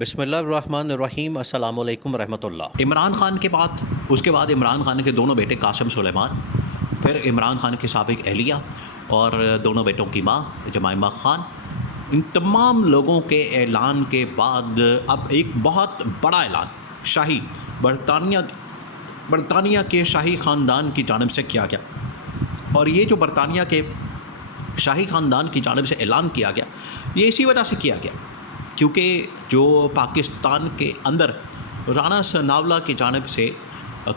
بسم اللہ الرحمن الرحیم، السلام علیکم ورحمۃ اللہ۔ عمران خان کے بعد اس کے بعد عمران خان کے دونوں بیٹے قاسم سلیمان، پھر عمران خان کے سابق اہلیہ اور دونوں بیٹوں کی ماں جمائمہ خان، ان تمام لوگوں کے اعلان کے بعد اب ایک بہت بڑا اعلان شاہی برطانیہ کے شاہی خاندان کی جانب سے کیا گیا۔ اور یہ جو برطانیہ کے شاہی خاندان کی جانب سے اعلان کیا گیا، یہ اسی وجہ سے کیا گیا کیونکہ جو پاکستان کے اندر رانا ثناءاللہ کی جانب سے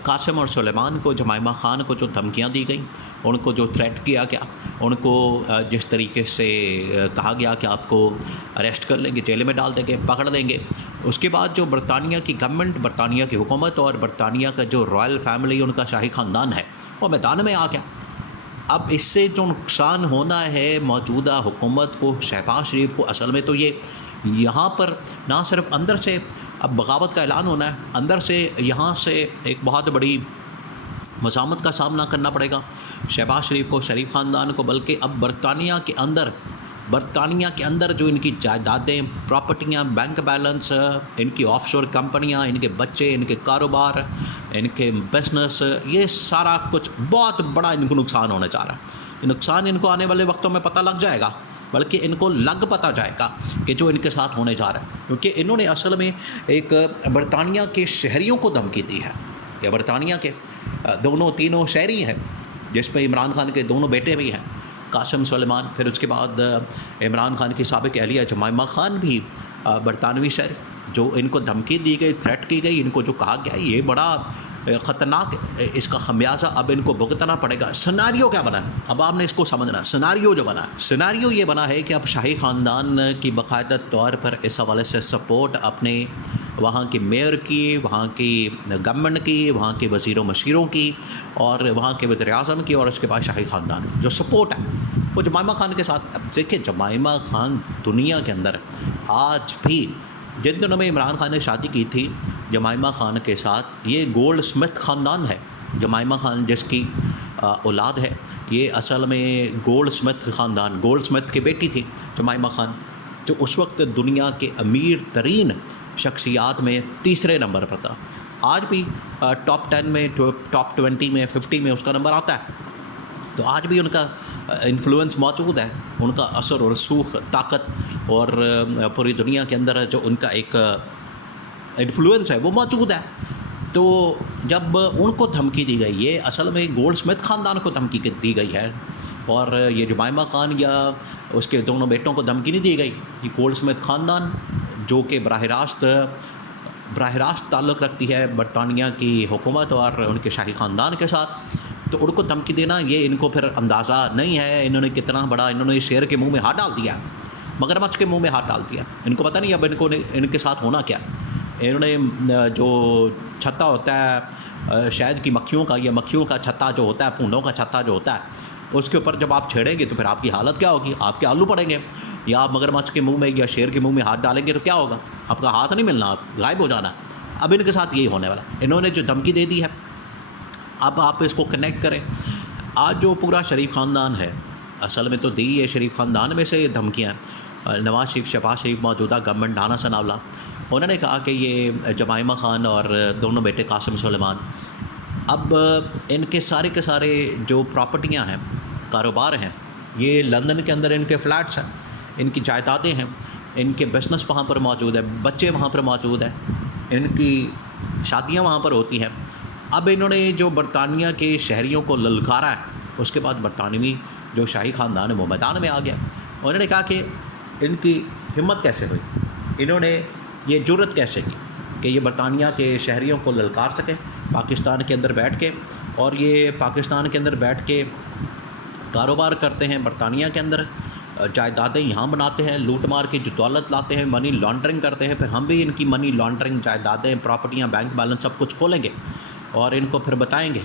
قاسم اور سلیمان کو، جمائمہ خان کو جو دھمکیاں دی گئیں، ان کو جو تھریٹ کیا گیا، ان کو جس طریقے سے کہا گیا کہ آپ کو اریسٹ کر لیں گے، جیل میں ڈال دیں گے، پکڑ لیں گے، اس کے بعد جو برطانیہ کی گورنمنٹ، برطانیہ کی حکومت اور برطانیہ کا جو رائل فیملی، ان کا شاہی خاندان ہے، وہ میدان میں آ گیا۔ اب اس سے جو نقصان ہونا ہے موجودہ حکومت کو، شہباز شریف کو، اصل میں تو یہ یہاں پر نہ صرف اندر سے اب بغاوت کا اعلان ہونا ہے، اندر سے یہاں سے ایک بہت بڑی مزاحمت کا سامنا کرنا پڑے گا شہباز شریف کو، شریف خاندان کو، بلکہ اب برطانیہ کے اندر جو ان کی جائیدادیں، پراپرٹیاں، بینک بیلنس، ان کی آف شور کمپنیاں، ان کے بچے، ان کے کاروبار، ان کے بزنس، یہ سارا کچھ بہت بڑا ان کو نقصان ہونے جا رہا ہے۔ یہ نقصان ان کو آنے والے وقتوں میں پتہ لگ جائے گا، بلکہ ان کو پتہ جائے گا کہ جو ان کے ساتھ ہونے جا رہا ہے، کیونکہ انہوں نے اصل میں ایک برطانیہ کے شہریوں کو دھمکی دی ہے۔ یہ برطانیہ کے تینوں شہری ہیں، جس میں عمران خان کے دونوں بیٹے بھی ہیں، قاسم سلیمان، پھر اس کے بعد عمران خان کی سابق اہلیہ جمائمہ خان بھی برطانوی شہری، جو ان کو دھمکی دی گئی، تھریٹ کی گئی، ان کو جو کہا گیا، یہ بڑا خطرناک، اس کا خمیازہ اب ان کو بھگتنا پڑے گا۔ سیناریو کیا بنا ہے؟ اب آپ نے اس کو سمجھنا۔ سیناریو جو بنا ہے، سیناریو یہ بنا ہے کہ اب شاہی خاندان کی باقاعدہ طور پر اس حوالے سے سپورٹ اپنے وہاں کے میئر کی، وہاں کی گورنمنٹ کی، وہاں کے وزیر و مشیروں کی، اور وہاں کے وزیر اعظم کی، اور اس کے بعد شاہی خاندان جو سپورٹ ہے وہ جمائمہ خان کے ساتھ۔ اب دیکھیں، جمائمہ خان دنیا کے اندر آج بھی، جن دنوں میں عمران خان نے شادی کی تھی جمائمہ خان کے ساتھ، یہ گولڈ اسمتھ خاندان ہے۔ جمائمہ خان جس کی اولاد ہے، یہ اصل میں گولڈ اسمتھ خاندان، گولڈ اسمتھ کی بیٹی تھی جمائمہ خان، جو اس وقت دنیا کے امیر ترین شخصیات میں تیسرے نمبر پر تھا۔ آج بھی ٹاپ 10 میں، ٹاپ 20 میں، 50 میں اس کا نمبر آتا ہے۔ تو آج بھی ان کا انفلوئنس موجود ہے، ان کا اثر و رسوخ، طاقت، اور پوری دنیا کے اندر جو ان کا ایک انفلوئنس ہے وہ موجود ہے۔ تو جب ان کو دھمکی دی گئی، یہ اصل میں گولڈ اسمتھ خاندان کو دھمکی دی گئی ہے، اور یہ جمائمہ خان یا اس کے دونوں بیٹوں کو دھمکی نہیں دی گئی، یہ گولڈ اسمتھ خاندان جو کہ براہ راست تعلق رکھتی ہے برطانیہ کی حکومت اور ان کے شاہی خاندان کے ساتھ، تو ان کو دھمکی دینا، یہ ان کو پھر اندازہ نہیں ہے انہوں نے کتنا بڑا، انہوں نے شیر کے منہ میں ہاتھ ڈال دیا، مگرمچھ کے منہ میں ہاتھ ڈال دیا۔ ان کو پتہ نہیں اب ان کے ساتھ ہونا کیا۔ انہوں نے جو چھتا ہوتا ہے شہد کی مکھیوں کا، یا مکھیوں کا چھتا جو ہوتا ہے، پھونڈوں کا چھتا جو ہوتا ہے، اس کے اوپر جب آپ چھیڑیں گے تو پھر آپ کی حالت کیا ہوگی؟ آپ کے آلو پڑیں گے۔ یا آپ مگرمچھ کے منہ میں یا شیر کے منہ میں ہاتھ ڈالیں گے تو کیا ہوگا؟ آپ کا ہاتھ نہیں ملنا، آپ غائب ہو جانا۔ اب ان کے ساتھ یہی ہونے والا۔ انہوں نے جو دھمکی دے دی ہے، اب آپ اس کو کنیکٹ کریں۔ آج جو پورا شریف خاندان ہے، اصل میں تو دی ہے شریف خاندان میں سے یہ دھمکیاں، نواز شریف، شہباز شریف، موجودہ گورنمنٹ، رانا ثناءاللہ، انہوں نے کہا کہ یہ جمائمہ خان اور دونوں بیٹے قاسم سلیمان، اب ان کے سارے جو پراپرٹیاں ہیں، کاروبار ہیں، یہ لندن کے اندر ان کے فلیٹس ہیں، ان کی جائیدادیں ہیں، ان کے بزنس وہاں پر موجود ہے، بچے وہاں پر موجود ہیں، ان کی شادیاں وہاں پر ہوتی ہیں۔ اب انہوں نے جو برطانیہ کے شہریوں کو للکارا ہے، اس کے بعد برطانوی جو شاہی خاندان ہے وہ میدان میں آ گیا۔ انہوں نے کہا کہ ان کی ہمت کیسے ہوئی، انہوں نے یہ جرت کیسے کی کہ یہ برطانیہ کے شہریوں کو للکار سکے پاکستان کے اندر بیٹھ کے، اور یہ پاکستان کے اندر بیٹھ کے کاروبار کرتے ہیں، برطانیہ کے اندر جائیدادیں یہاں بناتے ہیں، لوٹ مار کے جو دولت لاتے ہیں، منی لانڈرنگ کرتے ہیں، پھر ہم بھی ان کی منی لانڈرنگ، جائیدادیں، پراپرٹیاں، بینک بیلنس سب کچھ کھولیں گے، اور ان کو پھر بتائیں گے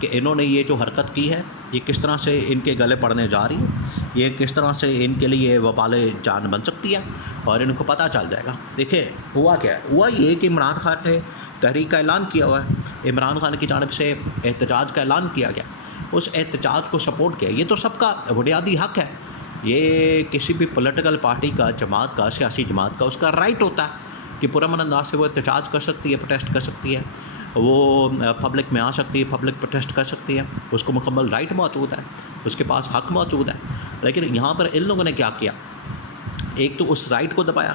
کہ انہوں نے یہ جو حرکت کی ہے یہ کس طرح سے ان کے گلے پڑنے جا رہی ہے، یہ کس طرح سے ان کے لیے وبال جان بن سکتی ہے، اور ان کو پتہ چل جائے گا۔ دیکھیں ہوا کیا ہے، ہوا یہ کہ عمران خان نے تحریک کا اعلان کیا ہوا ہے، عمران خان کی جانب سے احتجاج کا اعلان کیا گیا، اس احتجاج کو سپورٹ کیا، یہ تو سب کا بنیادی حق ہے، یہ کسی بھی پولیٹیکل پارٹی کا، جماعت کا، سیاسی جماعت کا اس کا رائٹ ہوتا ہے کہ پرامن انداز سے وہ احتجاج کر سکتی ہے، پروٹیسٹ کر سکتی ہے، وہ پبلک میں آ سکتی ہے، پبلک پروٹیسٹ کر سکتی ہے، اس کو مکمل رائٹ موجود ہے، اس کے پاس حق موجود ہے. لیکن یہاں پر ان لوگوں نے کیا کیا، ایک تو اس رائٹ کو دبایا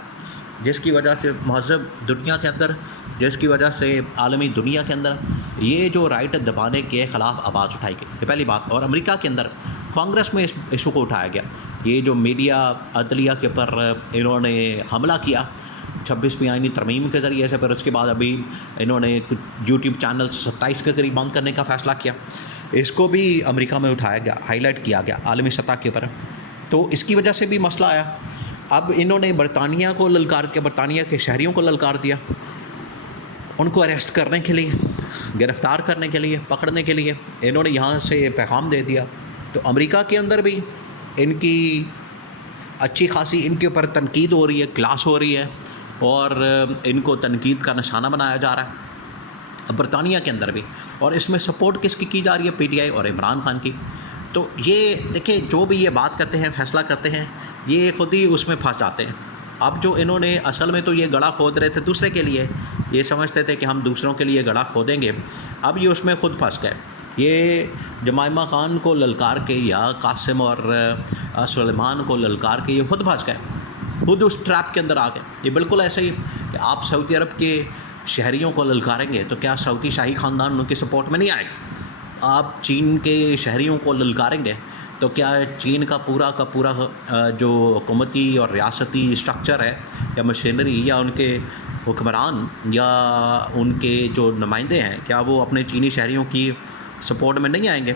جس کی وجہ سے مہذب دنیا کے اندر، جس کی وجہ سے عالمی دنیا کے اندر یہ جو رائٹ دبانے کے خلاف آواز اٹھائی گئی، یہ پہلی بات. اور امریکہ کے اندر کانگریس میں اس ایشو کو اٹھایا گیا. یہ جو میڈیا عدلیہ کے اوپر انہوں نے حملہ کیا 26ویں آئینی ترمیم کے ذریعے سے، پھر اس کے بعد ابھی انہوں نے یوٹیوب چینل 27 کے قریب بند کرنے کا فیصلہ کیا، اس کو بھی امریکہ میں اٹھایا گیا، ہائی لائٹ کیا گیا عالمی سطح کے اوپر. تو اس کی وجہ سے بھی مسئلہ آیا. اب انہوں نے برطانیہ کو للکار دیا، برطانیہ کے شہریوں کو للکار دیا، ان کو اریسٹ کرنے کے لیے، گرفتار کرنے کے لیے، پکڑنے کے لیے انہوں نے یہاں سے پیغام دے دیا. تو امریکہ کے اندر بھی ان کی اچھی خاصی ان کے اوپر تنقید ہو رہی ہے، کلاس ہو رہی ہے، اور ان کو تنقید کا نشانہ بنایا جا رہا ہے برطانیہ کے اندر بھی. اور اس میں سپورٹ کس کی جا رہی ہے؟ پی ٹی آئی اور عمران خان کی. تو یہ دیکھیں، جو بھی یہ بات کرتے ہیں، فیصلہ کرتے ہیں، یہ خود ہی اس میں پھنس جاتے ہیں. اب جو انہوں نے اصل میں تو یہ گڑھا کھود رہے تھے دوسرے کے لیے، یہ سمجھتے تھے کہ ہم دوسروں کے لیے گڑھا کھودیں گے، اب یہ اس میں خود پھنس گئے. یہ جمائمہ خان کو للکار کے یا قاسم اور سلیمان کو للکار کے یہ خود پھنس گئے، خود اس ٹریپ کے اندر آ گئے. یہ بالکل ایسے ہی کہ آپ سعودی عرب کے شہریوں کو للکاریں گے تو کیا سعودی شاہی خاندان ان کی سپورٹ میں نہیں آئے گا؟ آپ چین کے شہریوں کو للکاریں گے تو کیا چین کا پورا جو حکومتی اور ریاستی اسٹرکچر ہے یا مشینری یا ان کے حکمران یا ان کے جو نمائندے ہیں، کیا وہ اپنے چینی شہریوں کی سپورٹ میں نہیں آئیں گے؟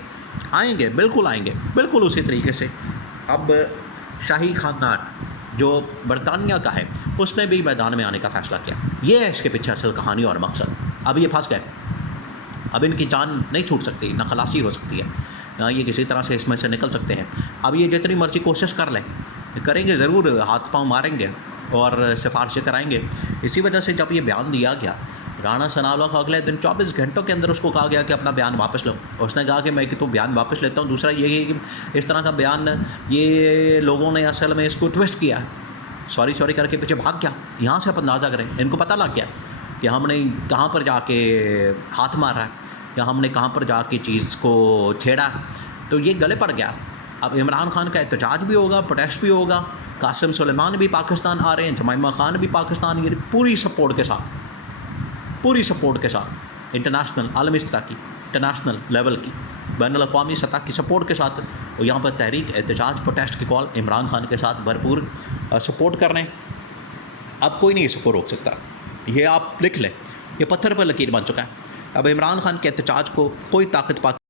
آئیں گے، بالکل آئیں گے. بالکل اسی طریقے سے اب شاہی خاندان جو برطانیہ کا ہے اس نے بھی میدان میں آنے کا فیصلہ کیا. یہ ہے اس کے پیچھے اصل کہانی اور مقصد. اب یہ پھنس گئے، اب ان کی جان نہیں چھوٹ سکتی، نہ خلاصی ہو سکتی ہے، نہ یہ کسی طرح سے اس میں سے نکل سکتے ہیں. اب یہ جتنی مرضی کوشش کر لیں، کریں گے ضرور، ہاتھ پاؤں ماریں گے اور سفارشیں کرائیں گے. اسی وجہ سے جب یہ بیان دیا گیا، رانا ثناءاللہ کو اگلے دن 24 گھنٹوں کے اندر اس کو کہا گیا کہ اپنا بیان واپس لو. اس نے کہا کہ میں تو بیان واپس لیتا ہوں. دوسرا یہ ہے کہ اس طرح کا بیان یہ لوگوں نے اصل میں اس کو ٹوسٹ کیا ہے، سوری کر کے پیچھے بھاگ گیا. یہاں سے آپ اندازہ کریں، ان کو پتہ لگ گیا کہ ہم نے کہاں پر جا کے ہاتھ مارا ہے یا ہم نے کہاں پر جا کے چیز کو چھیڑا، تو یہ گلے پڑ گیا. اب عمران خان کا احتجاج بھی ہوگا، پروٹیسٹ بھی ہوگا، قاسم سلیمان بھی پاکستان آ رہے ہیں، جمائمہ خان بھی پاکستان، یہ پوری سپورٹ کے ساتھ انٹرنیشنل، عالمی سطح کی، انٹرنیشنل لیول کی، بین الاقوامی سطح کی سپورٹ کے ساتھ وہ یہاں پر تحریک احتجاج پروٹیسٹ کی کال عمران خان کے ساتھ بھرپور سپورٹ کر رہے ہیں. اب کوئی نہیں اس کو روک سکتا. یہ آپ لکھ لیں، یہ پتھر پر لکیر بن چکا ہے. اب عمران خان کے احتجاج کو کوئی طاقت